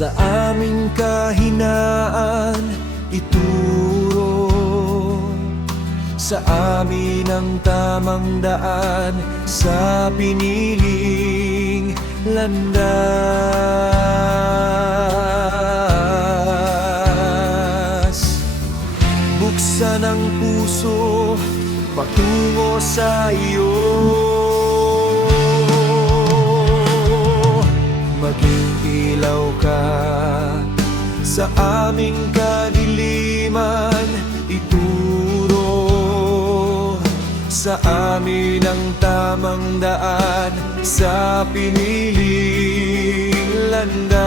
sa aming kahinaan ituro, sa amin ang tamang daan, sa piniling landas. Buksan ang puso patungo sa iyo, maging ilaw ka sa aming kadiliman, ituro sa amin ang tamang daan, sa piniling landas.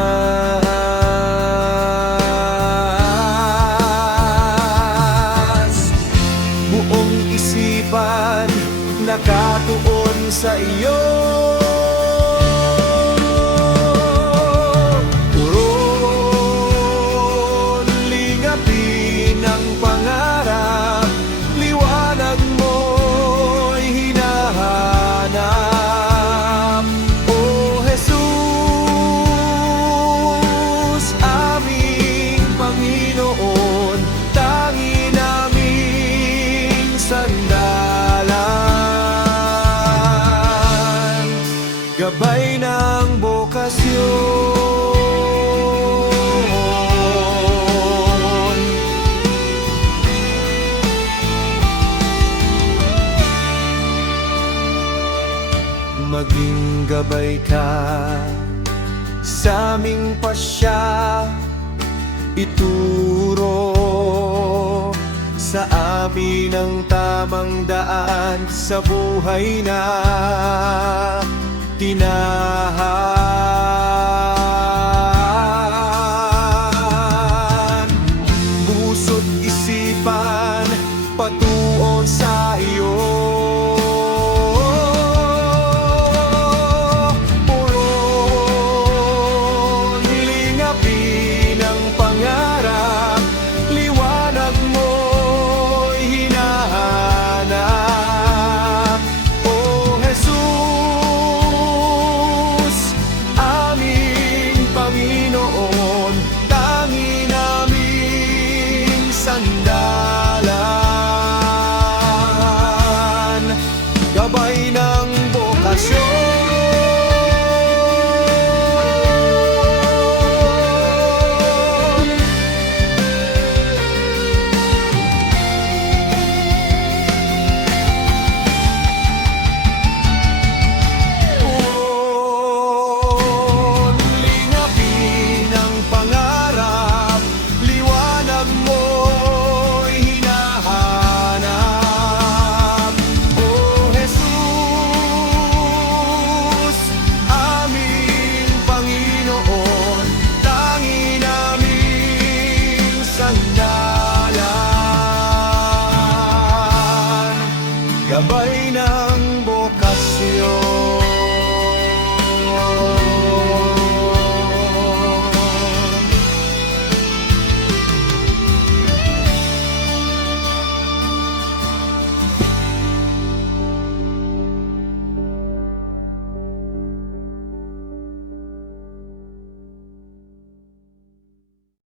Buong isipan nakatuon sa iyo, gabay ng bokasyon. Maging gabay ka sa aming pasya, ituro sa amin ang tamang daan, sa buhay na tinahan.